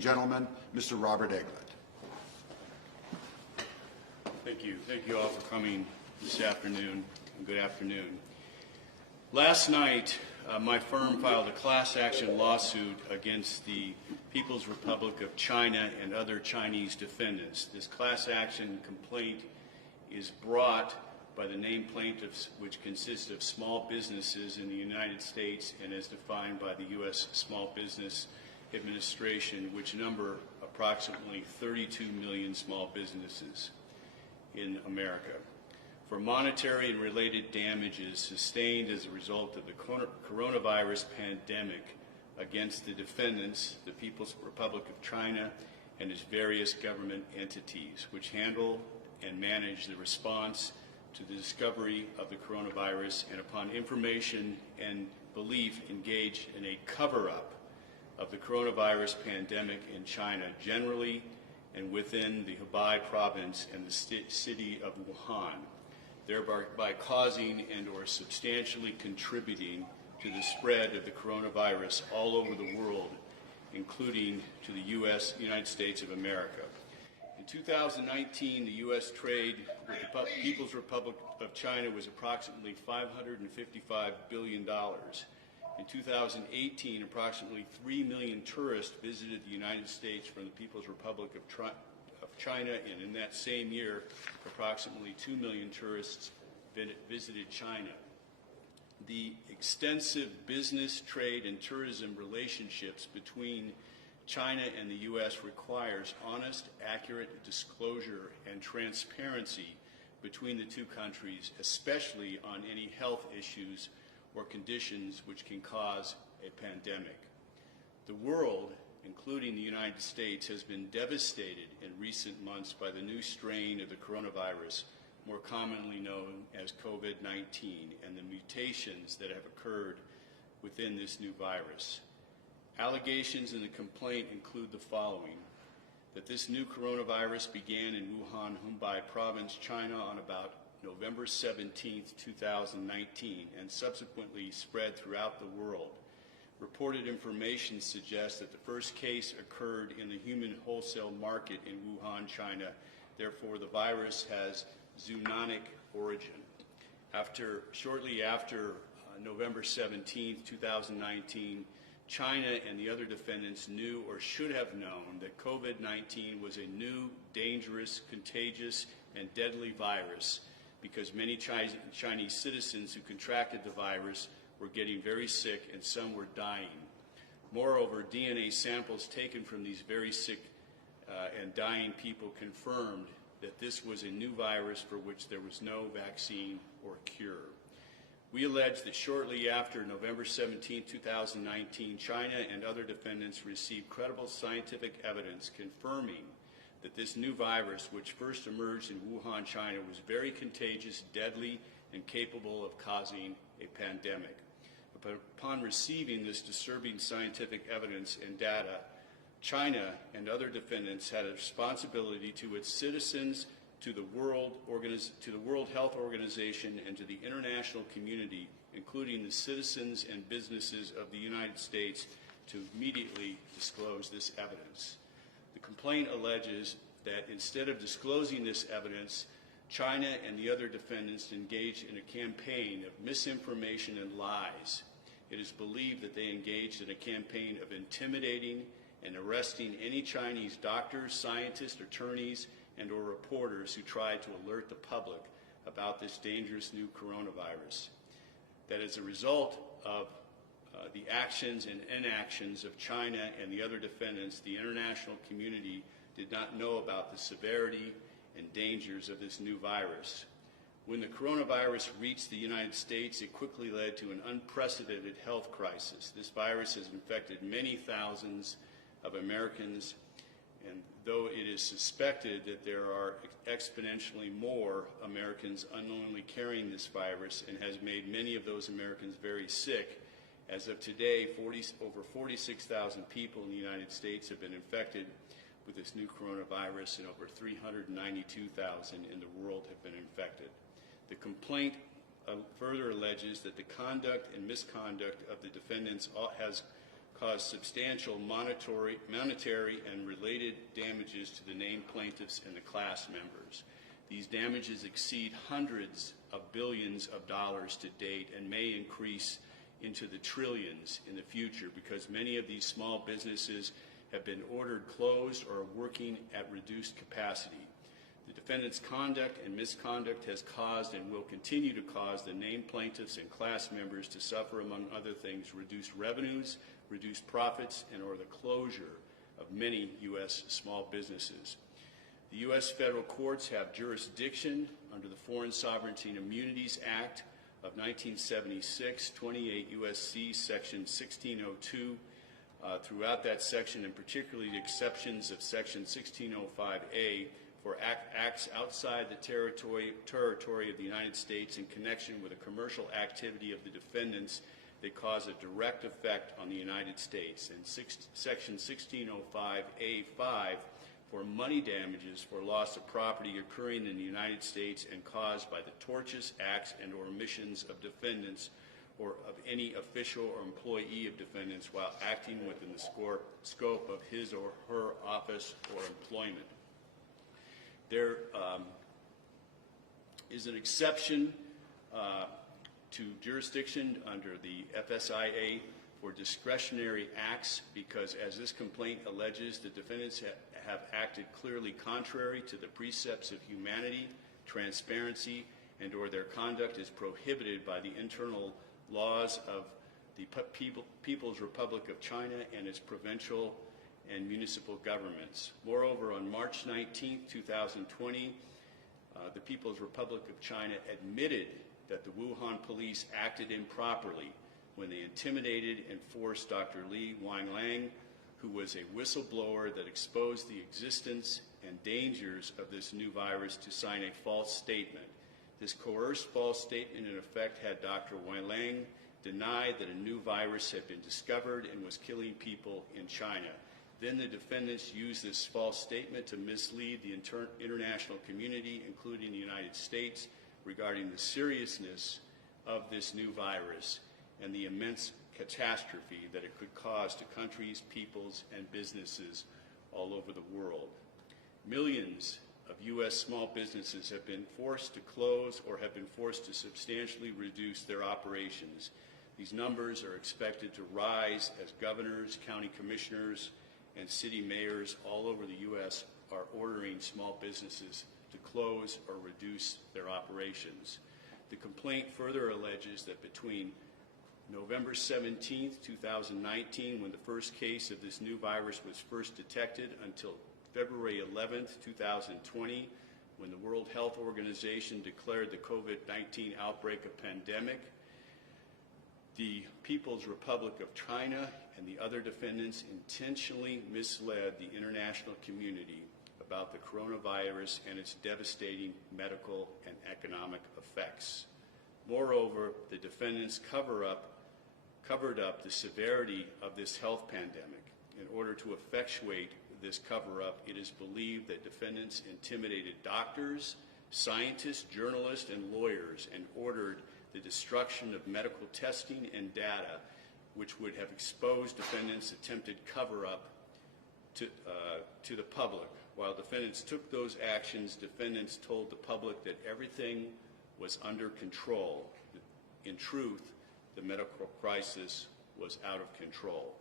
and gentlemen, Mr. Robert Eglet. Thank you. Thank you all for coming this afternoon, and good afternoon. Last night, my firm filed a class action lawsuit against the People's Republic of China and other Chinese defendants. This class action complaint is brought by the named plaintiffs, which consist of small businesses in the United States and as defined by the U.S. Small Business Administration, which number approximately 32 million small businesses in America, for monetary and related damages sustained as a result of the coronavirus pandemic against the defendants, the People's Republic of China, and its various government entities, which handle and manage the response to the discovery of the coronavirus and, upon information and belief, engaged in a cover-up of the coronavirus pandemic in China generally and within the Hubei province and the city of Wuhan, thereby causing and or substantially contributing to the spread of the coronavirus all over the world, including to the United States of America. In 2019, the U.S. trade with the People's Republic of China was approximately $555 billion. In 2018, approximately 3 million tourists visited the United States from the People's Republic of China, and in that same year, approximately 2 million tourists visited China. The extensive business, trade, and tourism relationships between China and the U.S. requires honest, accurate disclosure and transparency between the two countries, especially on any health issues or conditions which can cause a pandemic. The world, including the United States, has been devastated in recent months by the new strain of the coronavirus, more commonly known as Covid-19, and the mutations that have occurred within this new virus. Allegations in the complaint include the following: that this new coronavirus began in Wuhan, Hubei province, China on about November 17, 2019, and subsequently spread throughout the world. Reported information suggests that the first case occurred in the human wholesale market in Wuhan, China. Therefore, the virus has zoonotic origin. Shortly after November 17, 2019, China and the other defendants knew or should have known that COVID-19 was a new, dangerous, contagious, and deadly virus because many Chinese citizens who contracted the virus were getting very sick and some were dying. Moreover, DNA samples taken from these very sick and dying people confirmed that this was a new virus for which there was no vaccine or cure. We allege that shortly after November 17, 2019, China and other defendants received credible scientific evidence confirming that this new virus, which first emerged in Wuhan, China, was very contagious, deadly, and capable of causing a pandemic. Upon receiving this disturbing scientific evidence and data, China and other defendants had a responsibility to its citizens, to the World Health Organization, and to the international community, including the citizens and businesses of the United States, to immediately disclose this evidence. The complaint alleges that instead of disclosing this evidence, China and the other defendants engaged in a campaign of misinformation and lies. It is believed that they engaged in a campaign of intimidating and arresting any Chinese doctors, scientists, attorneys, and or reporters who tried to alert the public about this dangerous new coronavirus. That as a result of the actions and inactions of China and the other defendants, the international community did not know about the severity and dangers of this new virus. When the coronavirus reached the United States, it quickly led to an unprecedented health crisis. This virus has infected many thousands of Americans, and though it is suspected that there are exponentially more Americans unknowingly carrying this virus and has made many of those Americans very sick, as of today, over 46,000 people in the United States have been infected with this new coronavirus, and over 392,000 in the world have been infected. The complaint further alleges that the conduct and misconduct of the defendants has caused substantial monetary and related damages to the named plaintiffs and the class members. These damages exceed hundreds of billions of dollars to date and may increase into the trillions in the future because many of these small businesses have been ordered closed or are working at reduced capacity. The defendant's conduct and misconduct has caused and will continue to cause the named plaintiffs and class members to suffer, among other things, reduced revenues, reduced profits, and or the closure of many U.S. small businesses. The U.S. federal courts have jurisdiction under the Foreign Sovereignty and Immunities Act of 1976, 28 U.S.C. Section 1602, throughout that section, and particularly the exceptions of Section 1605A for acts outside the territory of the United States in connection with a commercial activity of the defendants that cause a direct effect on the United States, and Section 1605A5 for money damages for loss of property occurring in the United States and caused by the tortious acts and or omissions of defendants or of any official or employee of defendants while acting within the scope of his or her office or employment. There is an exception to jurisdiction under the FSIA for discretionary acts because, as this complaint alleges, the defendants have acted clearly contrary to the precepts of humanity, transparency, and or their conduct is prohibited by the internal laws of the People's Republic of China and its provincial and municipal governments. Moreover, on March 19, 2020, the People's Republic of China admitted that the Wuhan police acted improperly when they intimidated and forced Dr. Wine Ling, who was a whistleblower that exposed the existence and dangers of this new virus, to sign a false statement. This coerced false statement, in effect, had Dr. Wine Ling deny that a new virus had been discovered and was killing people in China. Then the defendants used this false statement to mislead the international community, including the United States, regarding the seriousness of this new virus and the immense catastrophe that it could cause to countries, peoples, and businesses all over the world. Millions of U.S. small businesses have been forced to close or have been forced to substantially reduce their operations. These numbers are expected to rise as governors, county commissioners, and city mayors all over the U.S. are ordering small businesses to close or reduce their operations. The complaint further alleges that between November 17, 2019, when the first case of this new virus was first detected, until February 11, 2020, when the World Health Organization declared the COVID-19 outbreak a pandemic, the People's Republic of China and the other defendants intentionally misled the international community about the coronavirus and its devastating medical and economic effects. Moreover, the defendants covered up the severity of this health pandemic. In order to effectuate this cover-up, it is believed that defendants intimidated doctors, scientists, journalists, and lawyers and ordered the destruction of medical testing and data, which would have exposed defendants' attempted cover-up to the public. While defendants took those actions, defendants told the public that everything was under control. In truth, the medical crisis was out of control.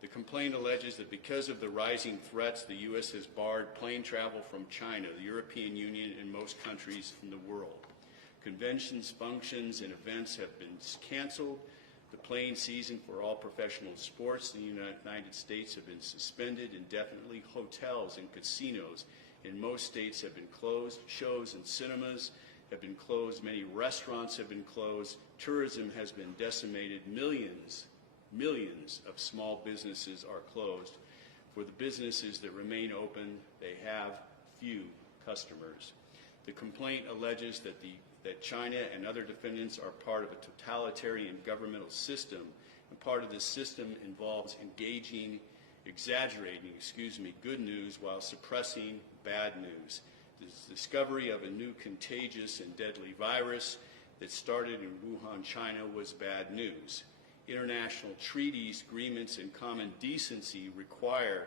The complaint alleges that because of the rising threats, the U.S. has barred plane travel from China, the European Union, and most countries in the world. Conventions, functions, and events have been canceled. The playing season for all professional sports in the United States have been suspended indefinitely. Hotels and casinos in most states have been closed. Shows and cinemas have been closed. Many restaurants have been closed. Tourism has been decimated. Millions of small businesses are closed. For the businesses that remain open, they have few customers. The complaint alleges that China and other defendants are part of a totalitarian governmental system, and part of this system involves exaggerating good news while suppressing bad news. The discovery of a new contagious and deadly virus that started in Wuhan, China was bad news. international treaties, agreements, and common decency require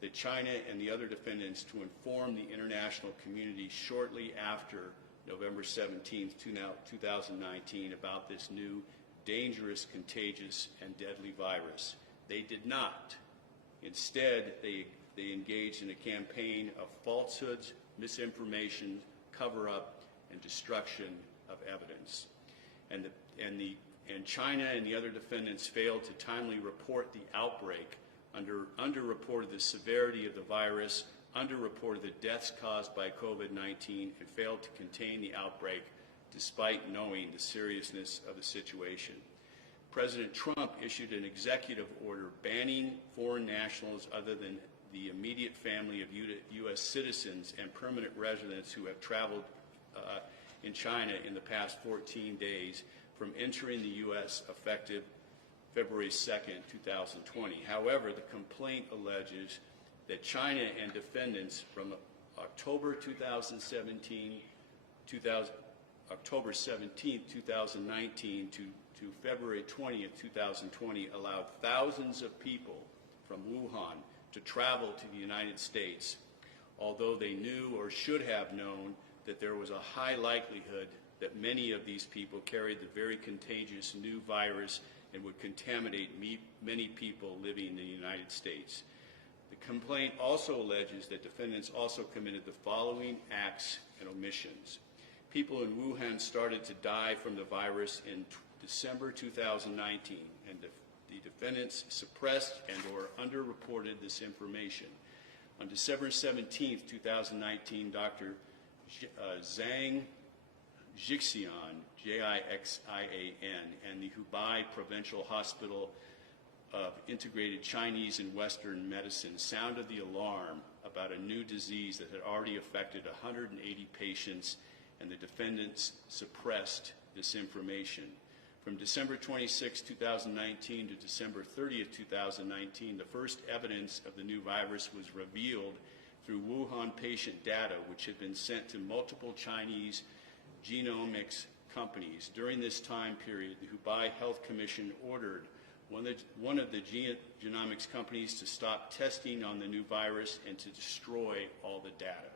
that China and the other defendants to inform the international community shortly after November 17, 2019, about this new, dangerous, contagious, and deadly virus. They did not. Instead, they engaged in a campaign of falsehoods, misinformation, cover-up, and destruction of evidence. And China and the other defendants failed to timely report the outbreak, underreported the severity of the virus, underreported the deaths caused by COVID-19, and failed to contain the outbreak despite knowing the seriousness of the situation. President Trump issued an executive order banning foreign nationals other than the immediate family of U.S. citizens and permanent residents who have traveled in China in the past 14 days from entering the U.S. effective February 2nd, 2020. However, the complaint alleges that China and defendants from October 17, 2019 to February 20th, 2020 allowed thousands of people from Wuhan to travel to the United States, although they knew or should have known that there was a high likelihood that many of these people carried the very contagious new virus and would contaminate many people living in the United States. The complaint also alleges that defendants also committed the following acts and omissions. People in Wuhan started to die from the virus in December 2019, and the defendants suppressed and or underreported this information. On December 17, 2019, Dr. Zhang Jixian, Jixian, and the Hubei Provincial Hospital of Integrated Chinese and Western Medicine sounded the alarm about a new disease that had already affected 180 patients, and the defendants suppressed this information. From December 26, 2019 to December 30, 2019, the first evidence of the new virus was revealed through Wuhan patient data, which had been sent to multiple Chinese genomics companies. During this time period, the Hubei Health Commission ordered one of the genomics companies to stop testing on the new virus and to destroy all the data.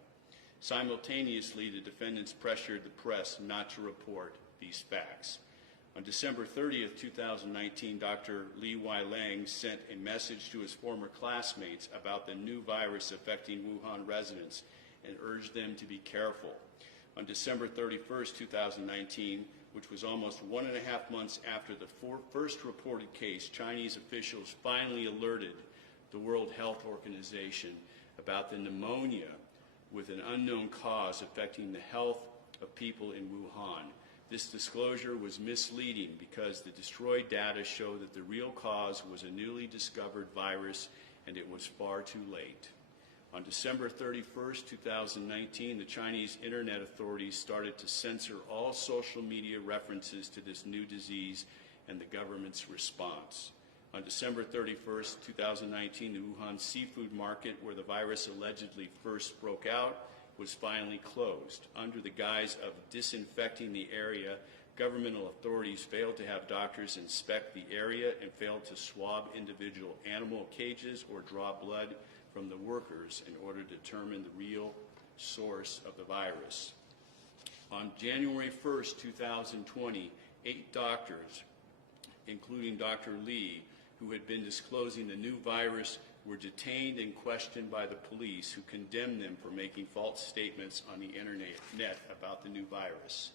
Simultaneously, the defendants pressured the press not to report these facts. On December 30th, 2019, Dr. Wine Ling sent a message to his former classmates about the new virus affecting Wuhan residents and urged them to be careful. On December 31st, 2019, which was almost 1.5 months after the first reported case, Chinese officials finally alerted the World Health Organization about the pneumonia with an unknown cause affecting the health of people in Wuhan. This disclosure was misleading because the destroyed data show that the real cause was a newly discovered virus, and it was far too late. On December 31st, 2019, the Chinese Internet authorities started to censor all social media references to this new disease and the government's response. On December 31st, 2019, the Wuhan seafood market, where the virus allegedly first broke out, was finally closed. Under the guise of disinfecting the area, governmental authorities failed to have doctors inspect the area and failed to swab individual animal cages or draw blood from the workers in order to determine the real source of the virus. On January 1st, 2020, 8 doctors, including Dr. Li, who had been disclosing the new virus, were detained and questioned by the police, who condemned them for making false statements on the internet about the new virus.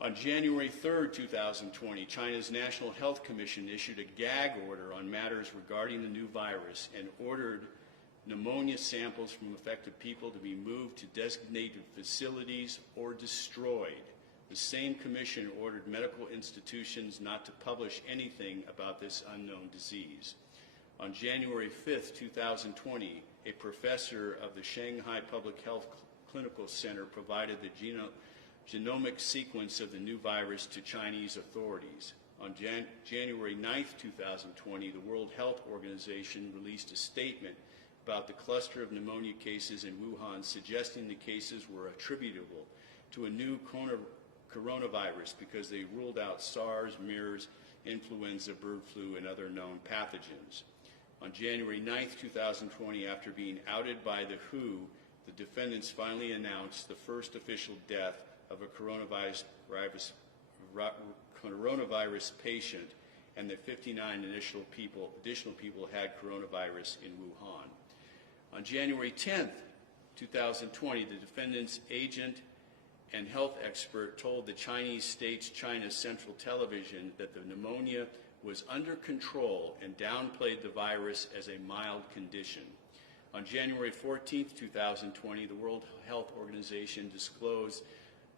On January 3rd, 2020, China's National Health Commission issued a gag order on matters regarding the new virus and ordered pneumonia samples from affected people to be moved to designated facilities or destroyed. The same commission ordered medical institutions not to publish anything about this unknown disease. On January 5th, 2020, a professor of the Shanghai Public Health Clinical Center provided the genomic sequence of the new virus to Chinese authorities. On January 9th, 2020, the World Health Organization released a statement about the cluster of pneumonia cases in Wuhan, suggesting the cases were attributable to a new coronavirus because they ruled out SARS, MERS, influenza, bird flu, and other known pathogens. On January 9, 2020, after being outed by the WHO, the defendants finally announced the first official death of a coronavirus patient, and that 59 additional people had coronavirus in Wuhan. On January 10, 2020, the defendant's agent and health expert told the Chinese state's China Central Television that the pneumonia was under control and downplayed the virus as a mild condition. On January 14, 2020, the World Health Organization disclosed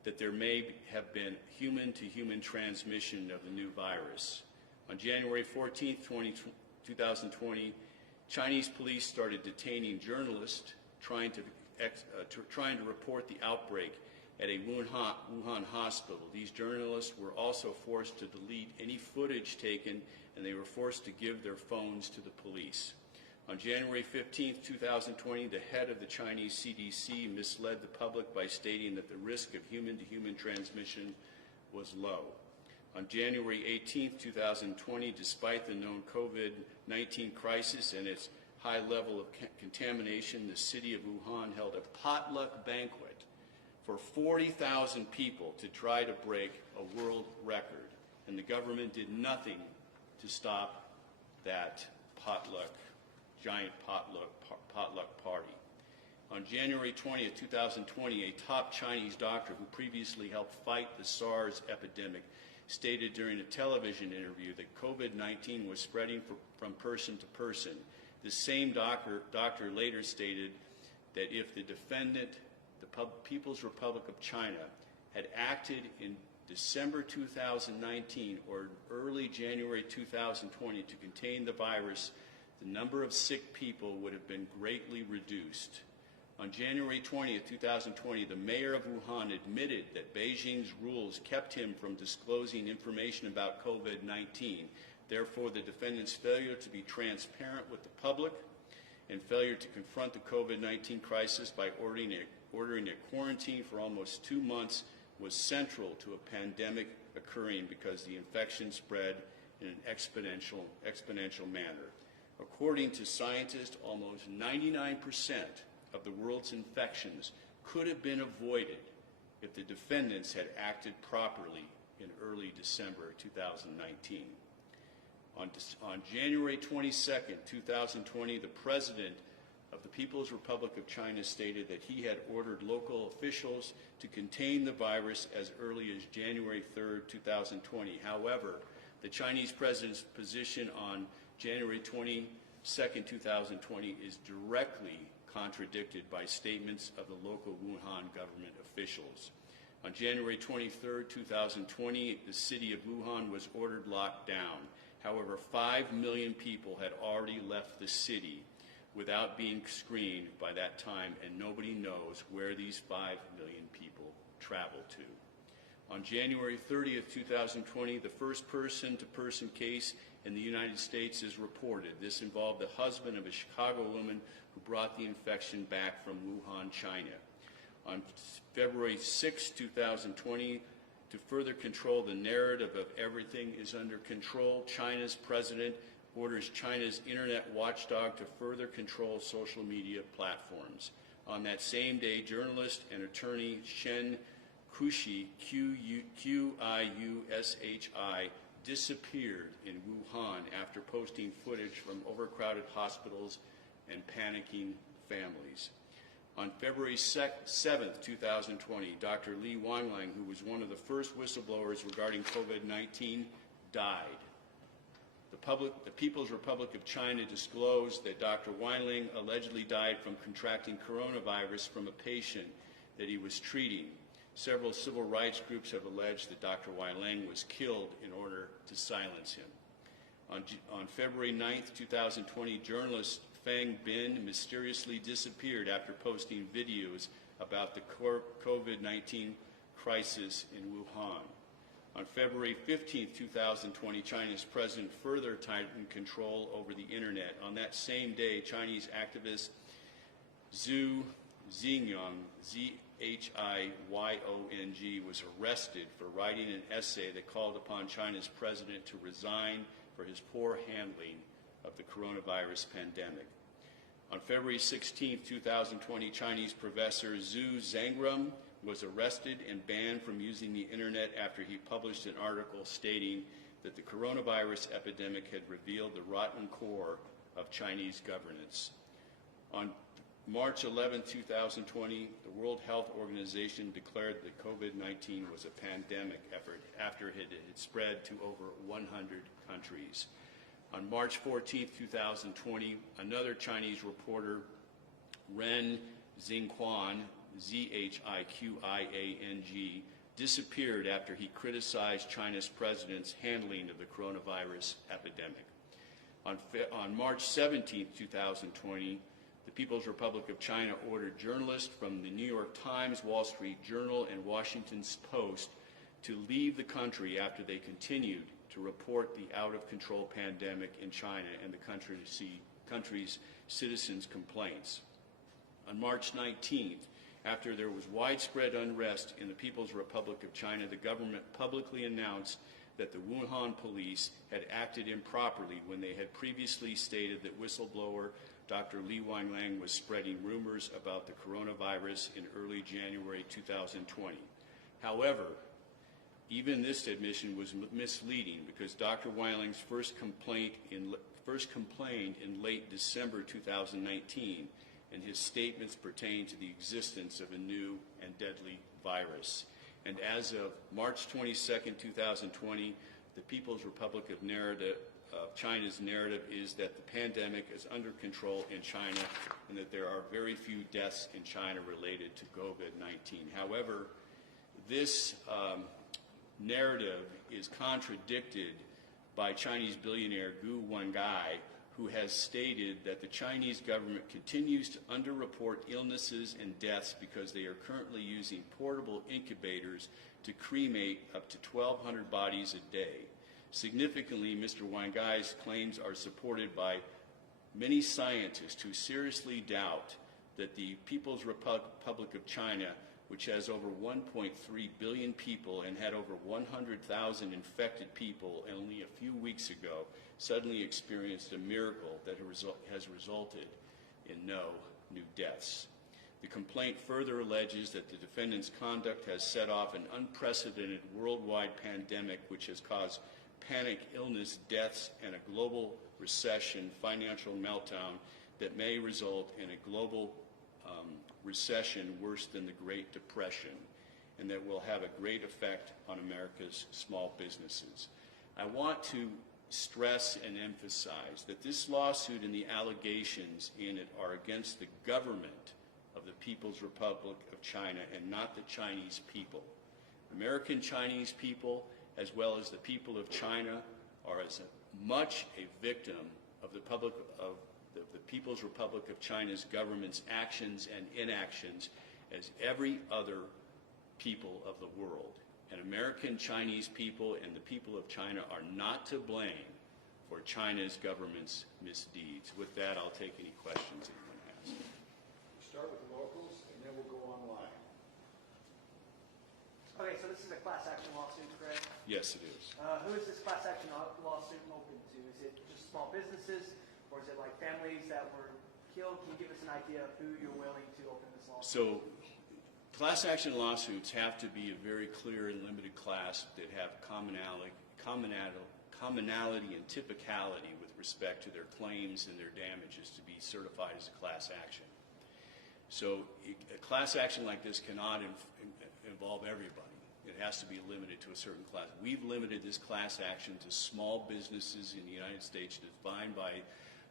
that there may have been human-to-human transmission of the new virus. On January 14, 2020, Chinese police started detaining journalists trying to report the outbreak at a Wuhan hospital. These journalists were also forced to delete any footage taken, and they were forced to give their phones to the police. On January 15, 2020, the head of the Chinese CDC misled the public by stating that the risk of human-to-human transmission was low. On January 18, 2020, despite the known COVID-19 crisis and its high level of contamination, the city of Wuhan held a potluck banquet for 40,000 people to try to break a world record, and the government did nothing to stop that giant potluck party. On January 20, 2020, a top Chinese doctor who previously helped fight the SARS epidemic stated during a television interview that COVID-19 was spreading from person to person. The same doctor later stated that if the defendant, the People's Republic of China, had acted in December 2019 or early January 2020 to contain the virus, the number of sick people would have been greatly reduced. On January 20, 2020, the mayor of Wuhan admitted that Beijing's rules kept him from disclosing information about COVID-19. Therefore, the defendant's failure to be transparent with the public and failure to confront the COVID-19 crisis by ordering a quarantine for almost 2 months was central to a pandemic occurring because the infection spread in an exponential manner. According to scientists, almost 99% of the world's infections could have been avoided if the defendants had acted properly in early December 2019. On January 22, 2020, the President of the People's Republic of China stated that he had ordered local officials to contain the virus as early as January 3, 2020. However, the Chinese President's position on January 22, 2020 is directly contradicted by statements of the local Wuhan government officials. On January 23, 2020, the city of Wuhan was ordered locked down. However, 5 million people had already left the city without being screened by that time, and nobody knows where these 5 million people traveled to. On January 30, 2020, the first person-to-person case in the United States is reported. This involved the husband of a Chicago woman who brought the infection back from Wuhan, China. On February 6, 2020, to further control the narrative of everything is under control, China's president orders China's internet watchdog to further control social media platforms. On that same day, journalist and attorney Shen Qiushi, Qiushi, disappeared in Wuhan after posting footage from overcrowded hospitals and panicking families. On February 7, 2020, Dr. Wine Ling, who was one of the first whistleblowers regarding COVID-19, died. The People's Republic of China disclosed that Dr. Wine Ling allegedly died from contracting coronavirus from a patient that he was treating. Several civil rights groups have alleged that Dr. Wine Ling was killed in order to silence him. On February 9, 2020, journalist Fang Bin mysteriously disappeared after posting videos about the COVID-19 crisis in Wuhan. On February 15, 2020, China's president further tightened control over the internet. On that same day, Chinese activist Xue Zhang, Zhang, was arrested for writing an essay that called upon China's president to resign for his poor handling of the coronavirus pandemic. On February 16, 2020, Chinese professor Xue Zhang was arrested and banned from using the internet after he published an article stating that the coronavirus epidemic had revealed the rotten core of Chinese governance. On March 11, 2020, the World Health Organization declared that COVID-19 was a pandemic effort after it had spread to over 100 countries. On March 14, 2020, another Chinese reporter, Ren Xingquan, Zhiqiang, disappeared after he criticized China's president's handling of the coronavirus epidemic. On March 17, 2020, the People's Republic of China ordered journalists from the New York Times, Wall Street Journal, and Washington Post to leave the country after they continued to report the out-of-control pandemic in China and the country's citizens' complaints. On March 19th, after there was widespread unrest in the People's Republic of China, the government publicly announced that the Wuhan police had acted improperly when they had previously stated that whistleblower Dr. Wine Ling was spreading rumors about the coronavirus in early January 2020. However, even this admission was misleading because Dr. Wine Ling's first complained in late December 2019, and his statements pertain to the existence of a new and deadly virus. And as of March 22, 2020, the People's Republic of China's narrative is that the pandemic is under control in China and that there are very few deaths in China related to COVID-19. However, this narrative is contradicted by Chinese billionaire Xue Zhang, who has stated that the Chinese government continues to underreport illnesses and deaths because they are currently using portable incubators to cremate up to 1,200 bodies a day. Significantly, Mr. Zhang's claims are supported by many scientists who seriously doubt that the People's Republic of China, which has over 1.3 billion people and had over 100,000 infected people only a few weeks ago, suddenly experienced a miracle that has resulted in no new deaths. The complaint further alleges that the defendants' conduct has set off an unprecedented worldwide pandemic which has caused panic, illness, deaths, and a global recession, financial meltdown that may result in a global recession worse than the Great Depression, and that will have a great effect on America's small businesses. I want to stress and emphasize that this lawsuit and the allegations in it are against the government of the People's Republic of China and not the Chinese people. American Chinese people, as well as the people of China, are as much a victim of the People's Republic of China's government's actions and inactions as every other people of the world. And American Chinese people and the people of China are not to blame for China's government's misdeeds. With that, I'll take any questions anyone has. We'll start with the locals, and then we'll go online. Okay, so this is a class action lawsuit, correct? Yes, it is. Who is this class action lawsuit open to? Is it just small businesses, or is it like families that were killed? Can you give us an idea of who you're willing to open this lawsuit? So, class action lawsuits have to be a very clear and limited class that have commonality and typicality with respect to their claims and their damages to be certified as a class action. So a class action like this cannot involve everybody. It has to be limited to a certain class. We've limited this class action to small businesses in the United States defined by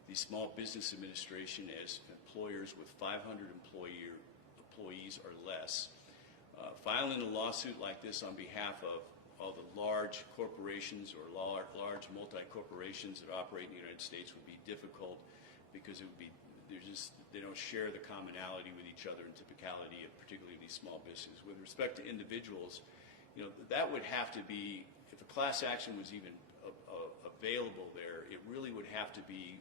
the Small Business Administration as employers with 500 employees or less. Filing a lawsuit like this on behalf of all the large corporations or large multi-corporations that operate in the United States would be difficult because it would be they don't share the commonality with each other and typicality of particularly these small businesses. With respect to individuals, that would have to be, if a class action was even available there, it really would have to be,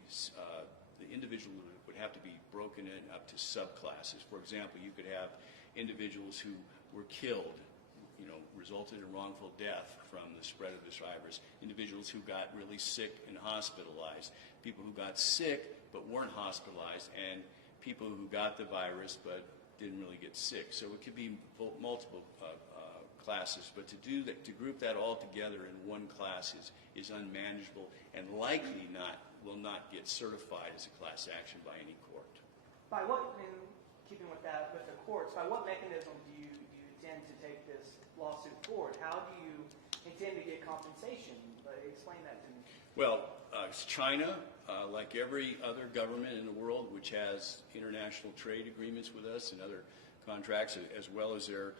the individual would have to be broken in up to subclasses. For example, you could have individuals who were killed, resulted in wrongful death from the spread of this virus, individuals who got really sick and hospitalized, people who got sick but weren't hospitalized, and people who got the virus but didn't really get sick. So it could be multiple classes, but to do that, to group that all together in one class is unmanageable and likely will not get certified as a class action by any court. By what, in keeping with that, with the courts, by what mechanism do you intend to take this lawsuit forward? How do you intend to get compensation? Explain that to me. Well, China, like every other government in the world, which has international trade agreements with us and other contracts, as well as their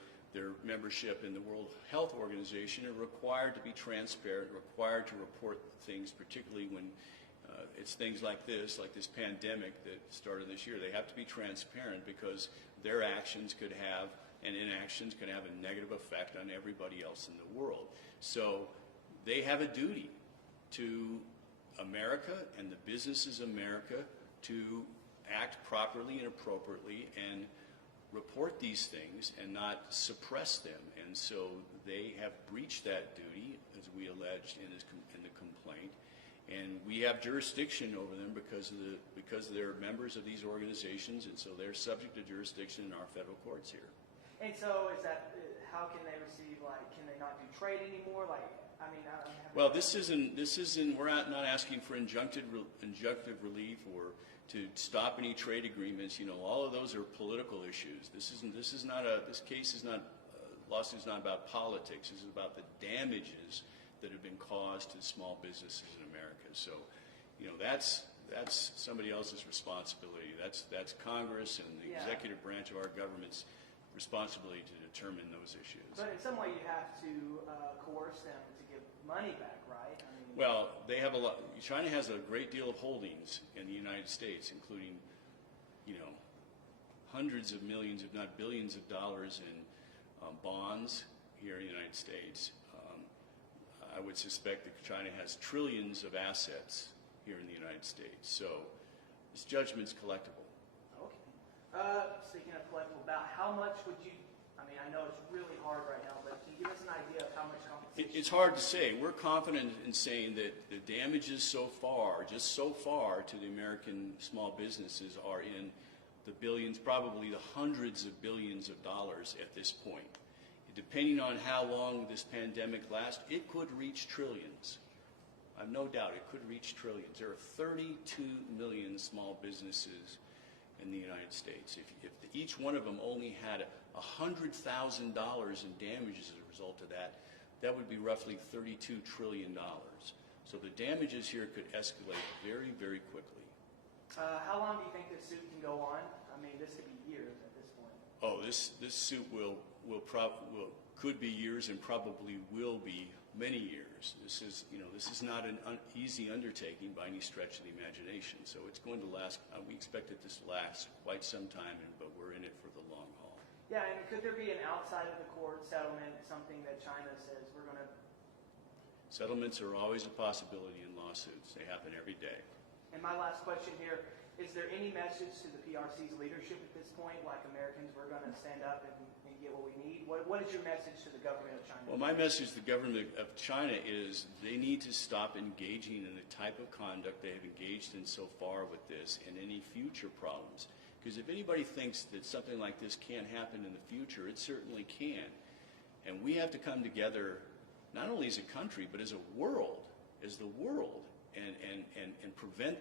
membership in the World Health Organization, are required to be transparent, required to report things, particularly when it's things like this pandemic that started this year. They have to be transparent because their actions could have, and inactions can have, a negative effect on everybody else in the world. So they have a duty to America and the businesses of America to act properly and appropriately and report these things and not suppress them. And so they have breached that duty, as we alleged in the complaint. And we have jurisdiction over them because they're members of these organizations, and so they're subject to jurisdiction in our federal courts here. And so is that, how can they receive, can they not do trade anymore? Well, this isn't, we're not asking for injunctive relief or to stop any trade agreements. All of those are political issues. This case is not, lawsuit is not about politics. This is about the damages that have been caused to small businesses in America. So, that's somebody else's responsibility. That's Congress and the executive branch of our government's responsibility to determine those issues. But in some way you have to coerce them to give money back, right? Well, they have a lot. China has a great deal of holdings in the United States, including, hundreds of millions, if not billions of dollars in bonds here in the United States. I would suspect that China has trillions of assets here in the United States. So this judgment's collectible. Okay. Speaking of collectible, about how much would you, I know it's really hard right now, but can you give us an idea of how much compensation? It's hard to say. We're confident in saying that the damages so far, just so far, to the American small businesses are in the billions, probably the hundreds of billions of dollars at this point. Depending on how long this pandemic lasts, it could reach trillions. I have no doubt it could reach trillions. There are 32 million small businesses in the United States. If each one of them only had $100,000 in damages as a result of that, that would be roughly $32 trillion. So the damages here could escalate very, very quickly. How long do you think this suit can go on? This could be years at this point. Oh, this suit could be years and probably will be many years. This is not an easy undertaking by any stretch of the imagination. So it's going to last. We expect it to last quite some time, but we're in it for the long haul. Yeah, and could there be an outside of the court settlement, something that China says we're going to? Settlements are always a possibility in lawsuits. They happen every day. And my last question here: is there any message to the PRC's leadership at this point, like Americans, we're going to stand up and get what we need? What is your message to the government of China? Well, my message to the government of China is they need to stop engaging in the type of conduct they have engaged in so far with this and any future problems. Because if anybody thinks that something like this can't happen in the future, it certainly can. And we have to come together, not only as a country, but as a world, and prevent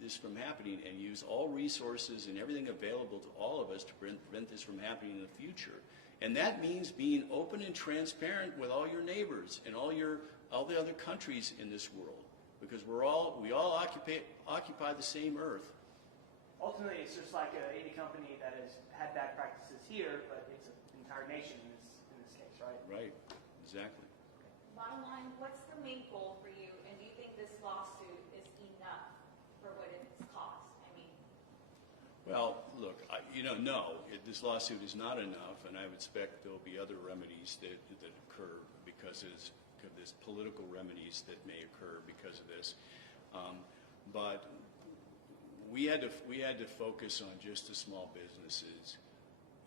this from happening and use all resources and everything available to all of us to prevent this from happening in the future. And that means being open and transparent with all your neighbors and all the other countries in this world, because we all occupy the same earth. Ultimately, it's just like any company that has had bad practices here, but it's an entire nation in this case, right? Right, exactly. Bottom line, what's the main goal for you, and do you think this lawsuit is enough for what it's cost? Well, look, no, this lawsuit is not enough, and I would expect there will be other remedies that occur because of this, political remedies that may occur because of this. But we had to focus on just the small businesses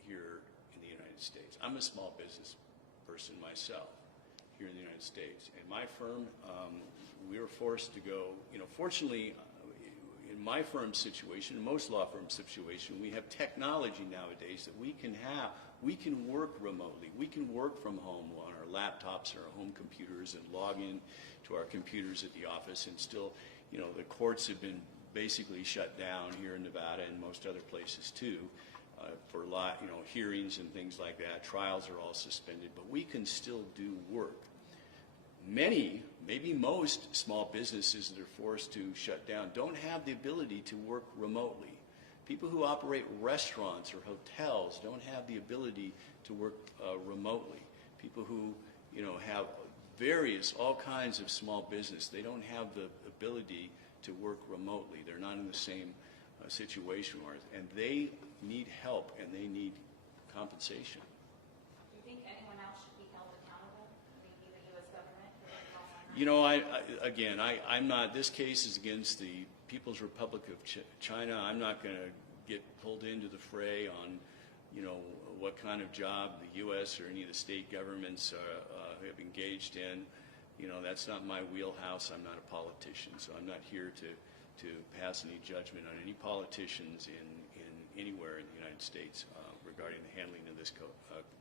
here in the United States. I'm a small business person myself here in the United States. And my firm, we were forced to go, fortunately, in my firm's situation, in most law firms' situation, we have technology nowadays that we can work remotely. We can work from home on our laptops or our home computers and log in to our computers at the office, and still, the courts have been basically shut down here in Nevada and most other places too, for hearings and things like that. Trials are all suspended, but we can still do work. Many, maybe most small businesses that are forced to shut down don't have the ability to work remotely. People who operate restaurants or hotels don't have the ability to work remotely. People who, have all kinds of small business, they don't have the ability to work remotely. They're not in the same situation, and they need help and they need compensation. Do you think anyone else should be held accountable? Maybe the U.S. government? I'm not. This case is against the People's Republic of China. I'm not going to get pulled into the fray on, what kind of job the U.S. or any of the state governments have engaged in. That's not my wheelhouse. I'm not a politician, so I'm not here to pass any judgment on any politicians in anywhere in the United States regarding the handling of this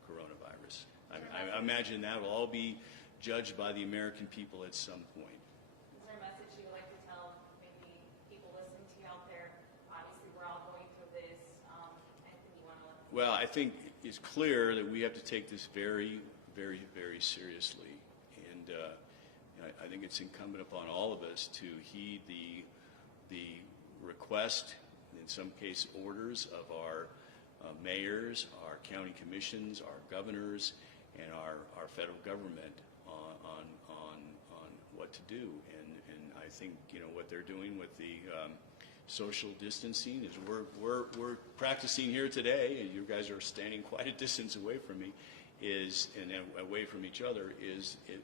coronavirus. I imagine that will all be judged by the American people at some point. Is there a message you would like to tell maybe people listening to you out there? Obviously, we're all going through this. Anything you want to? Well, I think it's clear that we have to take this very, very, very seriously, and I think it's incumbent upon all of us to heed the request, in some case orders, of our mayors, our county commissions, our governors, and our federal government on what to do. And I think what they're doing with the social distancing is we're practicing here today, and you guys are standing quite a distance away from me, and away from each other.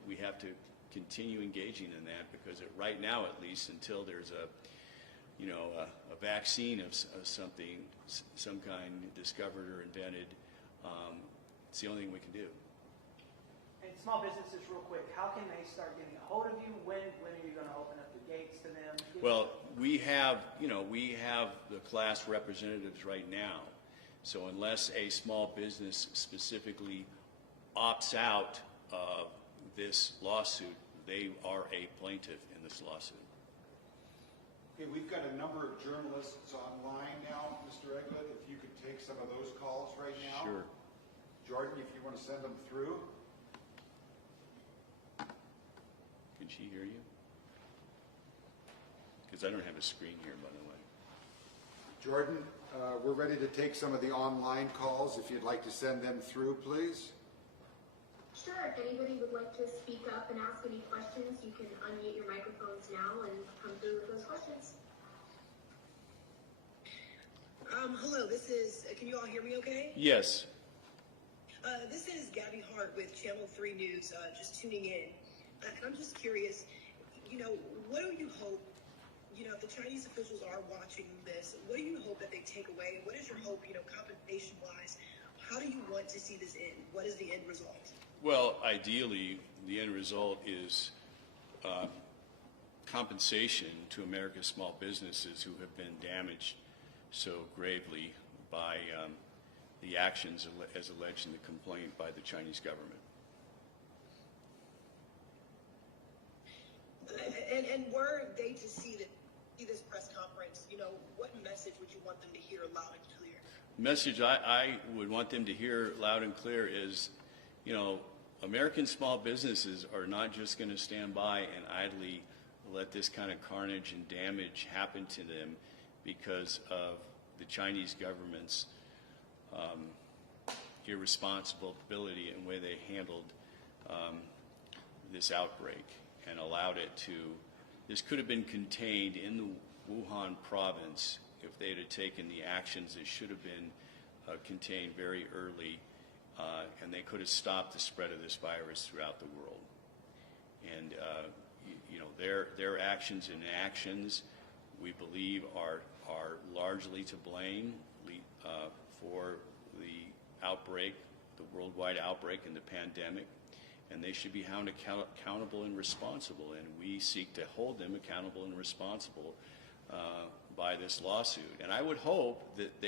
We have to continue engaging in that, because right now, at least, until there's a vaccine of something, some kind, discovered or invented, it's the only thing we can do. And small businesses, real quick, how can they start getting a hold of you? When are you going to open up the gates to them? Well, we have the class representatives right now. So unless a small business specifically opts out of this lawsuit, they are a plaintiff in this lawsuit. Okay, we've got a number of journalists online now, Mr. Eglet. If you could take some of those calls right now. Sure. Jordan, if you want to send them through. Can she hear you? Because I don't have a screen here, by the way. Jordan, we're ready to take some of the online calls. If you'd like to send them through, please. Sure. If anybody would like to speak up and ask any questions, you can unmute your microphones now and come through with those questions. Hello, can you all hear me okay? Yes. This is Gabby Hart with Channel 3 News, just tuning in. And I'm just curious, what do you hope, if the Chinese officials are watching this, what do you hope that they take away? What is your hope, compensation-wise? How do you want to see this end? What is the end result? Well, ideally, the end result is compensation to America's small businesses who have been damaged so gravely by the actions as alleged in the complaint by the Chinese government. And were they to see this press conference, what message would you want them to hear loud and clear? Message I would want them to hear loud and clear is, American small businesses are not just going to stand by and idly let this kind of carnage and damage happen to them because of the Chinese government's irresponsibility and the way they handled this outbreak and allowed it to. This could have been contained in the Wuhan province if they had taken the actions that should have been contained very early, and they could have stopped the spread of this virus throughout the world. And their actions and inactions, we believe, are largely to blame for the outbreak worldwide outbreak and the pandemic, and they should be held accountable and responsible, and we seek to hold them accountable and responsible by this lawsuit. And I would hope that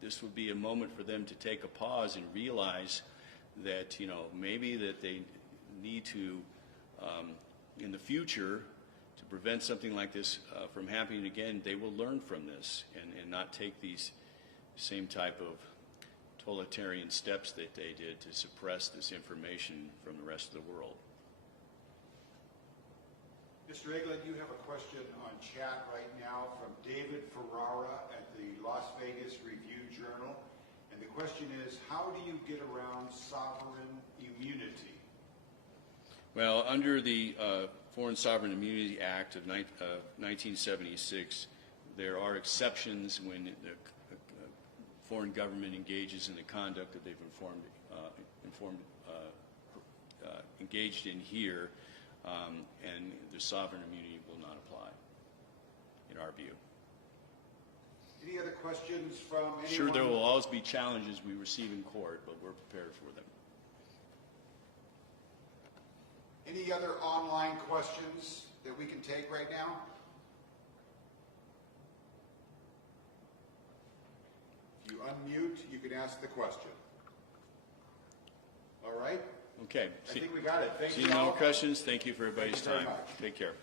this would be a moment for them to take a pause and realize that, maybe that they need to, in the future, to prevent something like this from happening again, they will learn from this and not take these same type of totalitarian steps that they did to suppress this information from the rest of the world. Mr. Eglet, you have a question on chat right now from David Ferrara at the Las Vegas Review-Journal. And the question is, how do you get around sovereign immunity? Well, under the Foreign Sovereign Immunity Act of 1976, there are exceptions when the foreign government engages in the conduct that they've engaged in here, and the sovereign immunity will not apply, in our view. Any other questions from anyone? Sure, there will always be challenges we receive in court, but we're prepared for them. Any other online questions that we can take right now? If you unmute, you can ask the question. All right? Okay. I think we got it. Thank you See no all. more questions. Thank you for everybody's Thank you very time. much. Take care.